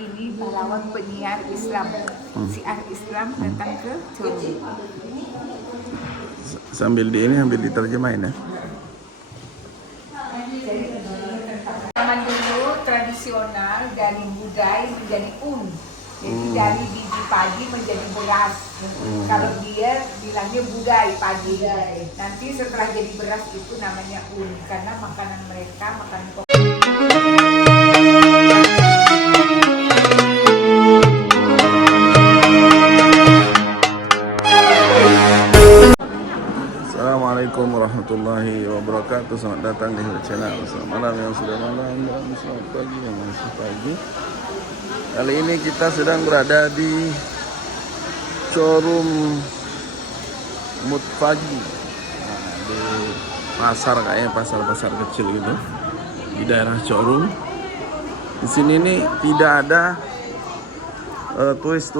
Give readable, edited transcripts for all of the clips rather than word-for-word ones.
ini pahlawan penyiar Islam, siar Islam datang ke Chorum. Sambil diterjemahin ya. Zaman dulu tradisional dari budai menjadi jadi dari biji padi menjadi beras. Kalau dia bilangnya budai padi. Nanti setelah jadi beras itu namanya karena makanan mereka makanan pokok. Assalamualaikum warahmatullahi wabarakatuh. Selamat datang di channel. Selamat malam yang sudah malam dan selamat pagi yang masih pagi. Kali ini kita sedang berada di Chorum Mutfagi, di pasar, kayaknya pasar kecil gitu di daerah Chorum. Di sini nih tidak ada turis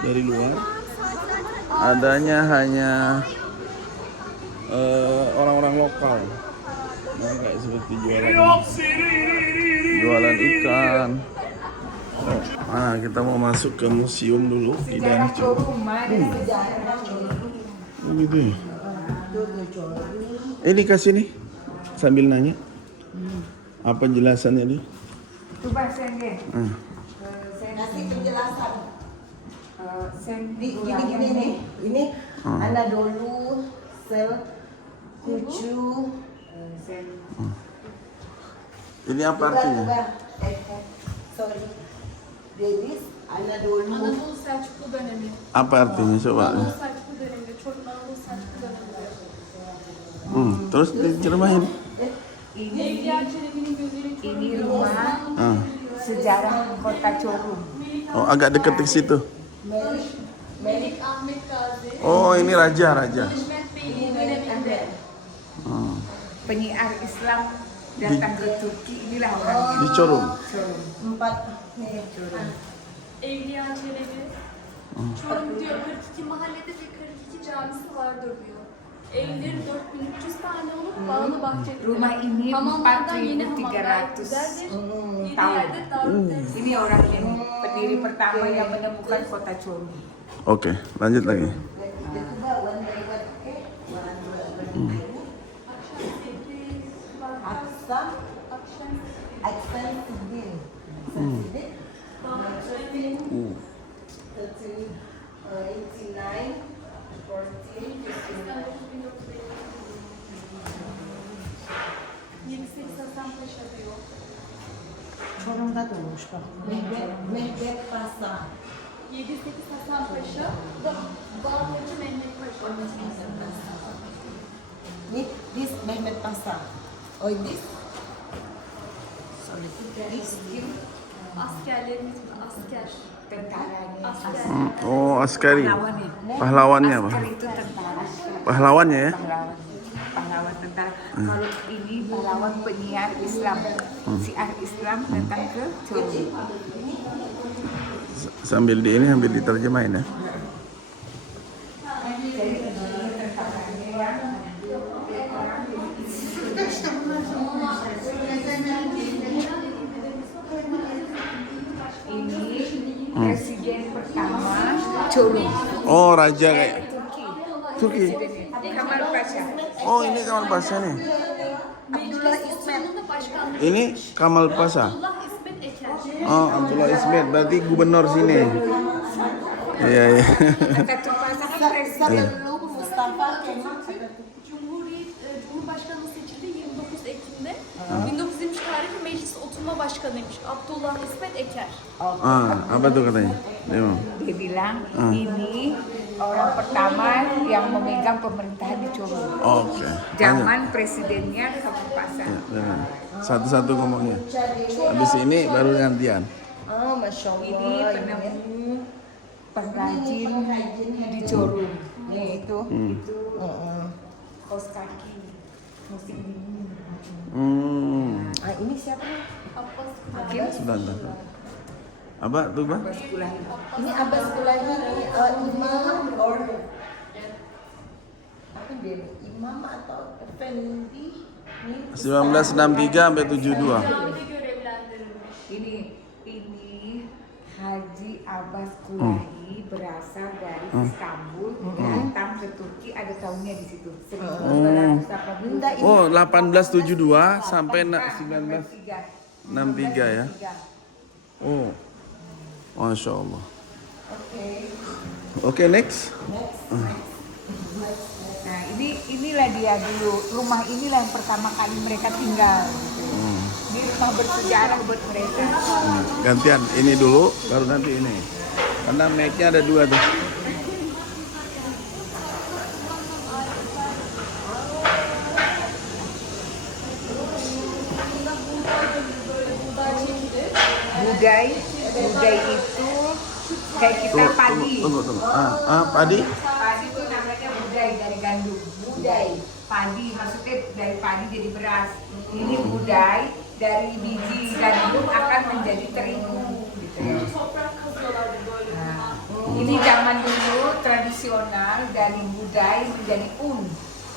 dari luar, adanya hanya orang-orang lokal, kayak seperti jualan ikan. Kita mau masuk ke museum dulu di daerah Chorum. Gitu ya. Ini kasih nih sambil nanya. Apa penjelasannya nih? Itu bahasanya. Kasih penjelasan. Gini nih. Ini Anda dulu kucu. Ini apa artinya? Sorry. Deniz Anadolu. Anadolu Selçuklu dönemi. Apa artinya coba? Anadolu Selçuklu döneminde, Çorum Anadolu Selçuklu döneminde. Terus diterjemahin. Evliya Çelebi'nin gözüyle Çorum. Ini rumah sejarah kota Chorum. Oh, agak dekat ke situ. Melik Ahmet Gazi. Oh, ini raja. Hikmet Bey'in döneminde. Penyiar Islam datang ke Turki, inilah orangnya. Di Chorum. Evliya Çelebi. Çorum diyor 42 mahallede ve 42 camisi vardır diyor. Evleri 4300 tane olup bağlı bahçeli. Rumah ini Hamamlardan yeni hamam 4.300 gayet güzeldir. 7 tahun. yerde Darut Tefsir. Ini orangnya nih, pendiri pertama yang menemukan kota Chorum. Oke, lanjut lagi. Hasan Paşa diyor. Çorum'da doğmuş bak. Mehmet Pasa. 7-8 Hasan Paşa da Bağlıcı Mehmet Paşa. This Mehmet Pasa. This. Askerlerimiz asker. Tentaranya. Asker. Oh, askari. Pahlawannya. Pahlawannya apa? Askar itu tentara. Pahlawannya ya? Pahlawan tentara. Kalau ini pahlawan penyiar Islam, siar Islam datang ke Chorum. Sambil diterjemahin ya. Ini presiden pertama Chorum. Oh, raja kayak Turki. Kamal Pasha. Oh, ini Kamal Pasha nih. Abdullah İsmet. Ini Kamal Pasha. Allah İsmet Eker. Oh, Abdullah İsmet berarti gubernur sini. Iya. Atatürk Pasha kan presiden. Sebelum Mustafa Kemal Atatürk. Cumhurbaşkanlığı seçildi 29 Ekim'de. 1923 tarihli meclis oturma başkanıymış. Abdullah İsmet Eker. Apa tuh katanya? Dia bilang ini orang pertama yang memegang pemerintahan di Chorum. Oke. Zaman presidennya Kamal Pasha. Satu-satu ngomongnya. Habis ini baru gantian. Masya Ini Allah. penemu pengrajin di Chorum. Itu kaos kaki musim dingin. Ini siapa? Abbas Hakim Sudah. Apa tuh, Bang? Baskulah. Ini Abbas Kulahi imam or apa dia? Imam atau effendi? 1963 sampai 72. Camide görevlendirilmiş. Ini Abbas Kulahi berasal dari Istanbul, datang ke Turki, ada tahunnya di situ. 1980. Oh, 1872 sampai 1963 ya. Oh, Masya Allah. Oke. Oke, next. Nah, inilah dia dulu. Rumah inilah yang pertama kali mereka tinggal. Ini rumah bersejarah buat mereka. Gantian, ini dulu, baru nanti ini. Karena mic-nya ada dua tuh. Budai itu kayak kita padi. Tunggu. Padi? Padi itu namanya budai dari gandum. Budai, padi maksudnya dari padi jadi beras. Ini budai dari biji gandum akan menjadi terigu. Gitu ya. Nah, ini zaman dulu tradisional dari budai menjadi un.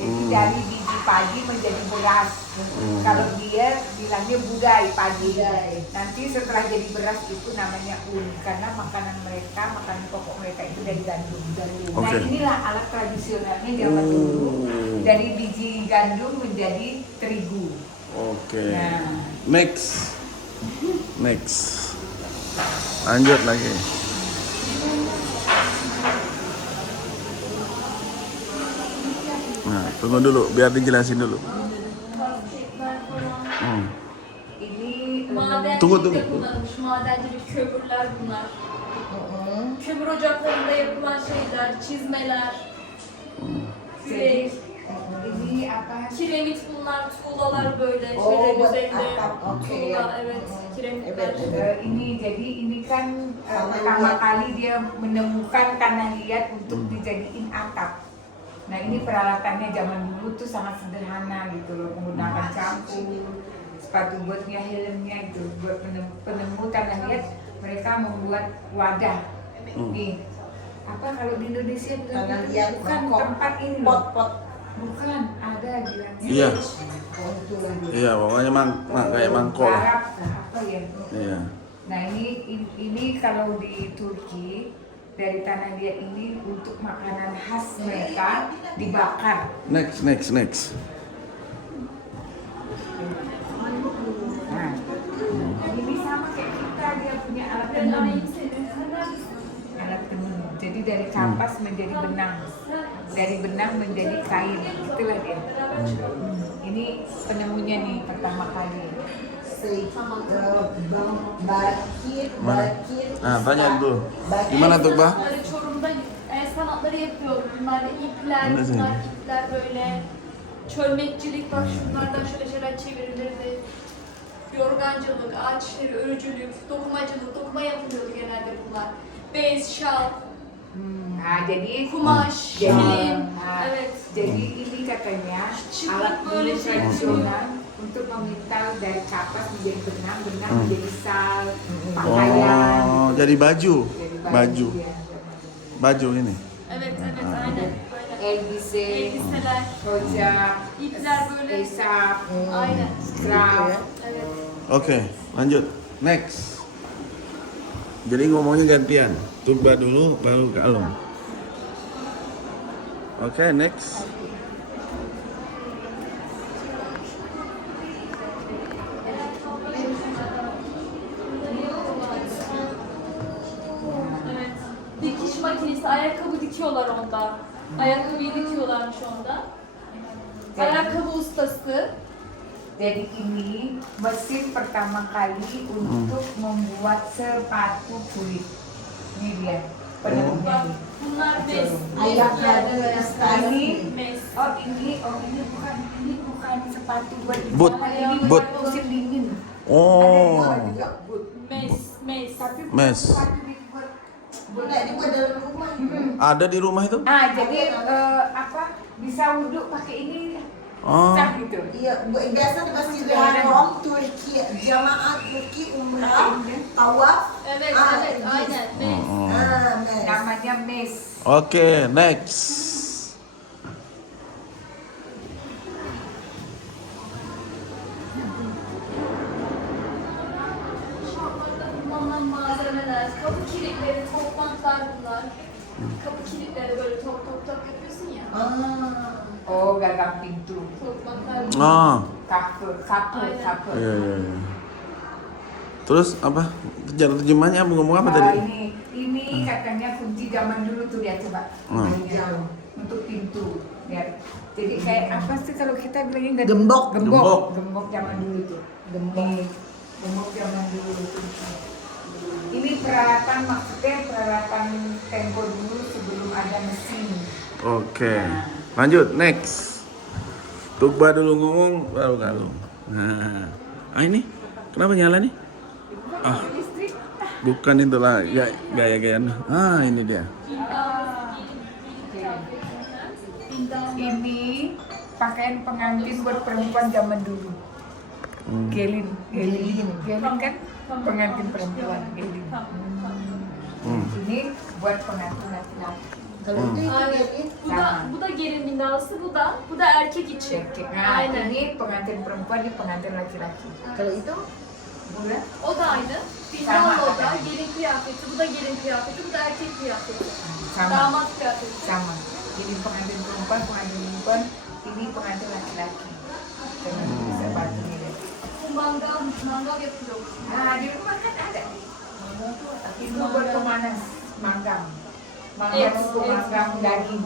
Jadi dari biji padi menjadi beras. Kalau dia bilangnya budai padi. Nanti setelah jadi beras itu namanya un. Karena makanan mereka, makanan pokok mereka itu dari gandum. Nah, inilah alat tradisionalnya zaman dulu. Dari biji gandum menjadi terigu. Oke. Nah. Next. Lanjut lagi. Nah, tunggu dulu, biar dijelasin dulu. Ini Madencilikte Tunggu. kullanılmış madencilik kömürler bunlar. Kömür ocaklarında yapılan şeyler, çizmeler, kürek, ini apa? kiremit bunlar, tuğlalar böyle Oh, şeylerin buat üzerinde. atap, oke. Tuğla, evet, kiremitler. Ini kan pertama kali dia menemukan tanah liat untuk dijadiin atap. Nah, ini peralatannya zaman dulu tuh sangat sederhana gitu loh, menggunakan cangkul, sepatu buatnya, helmnya gitu. Buat penemu tanah liat mereka membuat wadah. Nih, apa kalau di Indonesia bilang Tanah itu liat, bukan mangkok. tempat ini loh. Pot. Bukan, ada bilangnya. Iya. Oh, itulah dia. Iya, pokoknya kayak mangkok lah. Arab, apa ya? Iya. Nah, ini kalau di Turki dari tanah liat ini untuk makanan khas mereka dibakar. Next. Nah, ini sama kayak kita, dia punya alat Ben tenun. arayayım seni. Sen neredesin? Alat tenun. Jadi dari kapas menjadi benang, dari benang menjadi kain. Itulah dia. Ini penemunya nih pertama kali. Bakir. Tanya dulu. Gimana tuh, Bah? Sanatları Çorum'da sanatları yapıyor. Bunlar ipler, Bu ne senin? bunlar ipler böyle. Çölmekçilik bak şunlardan şöyle şeyler çevrilirdi. Yorgancılık, ağaç işleri, örücülük, dokumacılık, dokuma yapılıyordu genelde bunlar. Bez, şal, Nah, jadi kumaş, Jadi, kilim, nah, evet. jadi ini katanya Çıplık alat böyle tenun şey tradisional untuk memintal dari kapas menjadi benang, benang menjadi sal, Oh, pakaian. jadi baju. Jadi Baju. ya. Baju ini. Evet, aynen. Böyle. Elbise, Elbiseler, hoja, ipler böyle. esap, Aynen. skrap. Evet. Oke, lanjut. Next. Jadi ngomongnya gantian. Tuba dulu, baru ke Alum. Oke, next. Evet. Dikiş makinesi, ayakkabı dikiyorlar onda. Ayakkabıyı dikiyorlarmış onda. Ayakkabı ustası. Jadi ini mesin pertama kali untuk membuat sepatu kulit. Ini dia penemunya Bak nih. bunlar bez. Ayakları Ini, istasi. Bez. ini bukan sepatu buat di Boot. jalan, ini Boot. buat musim dingin. Oh, Ada juga boot. Mes. Tapi bukan Mes. sepatu dibuat. Boleh dibuat dalam rumah. ada di rumah itu? Jadi apa bisa wudhu pakai ini Oh. sah gitu. Iya, biasa di Masjidil Haram, Turki, jamaah Turki umrah, tawaf. Evet, Ah, evet, bez. aynen. Mes. Mes. Namanya mes. Oke, next. Kullanılan malzemeler Aynen. Kapı kilitleri, toplantılar bunlar. Kapı kilitleri böyle top yapıyorsun ya. Oh, gagang pintu. Toplantılar. Ah, Sapu. iya iya iya. Terus apa? Terjemahnya ngomong apa tadi? Ini katanya kunci zaman dulu tuh dia coba. Hmm. Untuk pintu. Lihat. Jadi kayak apa sih kalau kita bilangnya Gembok. Gembok zaman dulu tuh. Gembok zaman dulu tuh. Ini peralatan maksudnya peralatan tempo dulu sebelum ada mesin. Oke. Lanjut, next. Tukba dulu ngomong, baru kalu. Nah, ini kenapa nyala nih? Ah, Listrik. bukan itulah ya gaya-gayaan. Ah, ini dia. Ini pakaian pengantin buat perempuan zaman dulu. Gelin kan pengantin perempuan gelin. Ini buat pengantin laki-laki. Kalau itu Aynen. Bu da gelin bindalsı, bu da erkek için. Nah, Aynen. ini pengantin perempuan, ini pengantin laki-laki. kalau itu Bulan? O da aynı. Bindal o da gelin kıyafeti, bu da gelin kıyafeti, bu da erkek kıyafeti. Sama. Damat kıyafeti. Sama. Jadi pengantin perempuan, ini pengantin laki-laki. Dengan bisa bantu ini. Mangal yapıyor. Nah, di rumah kan ada. Itu buat pemanas, manggang. Manggang untuk manggang daging.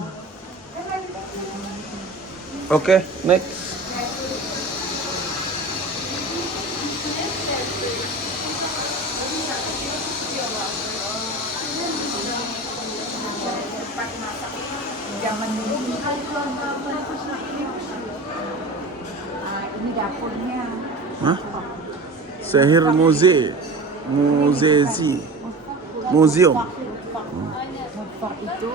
Kan ada. Oke, next. Zaman dulu ini dapurnya. Hah? Sehir Museum. Mutfak itu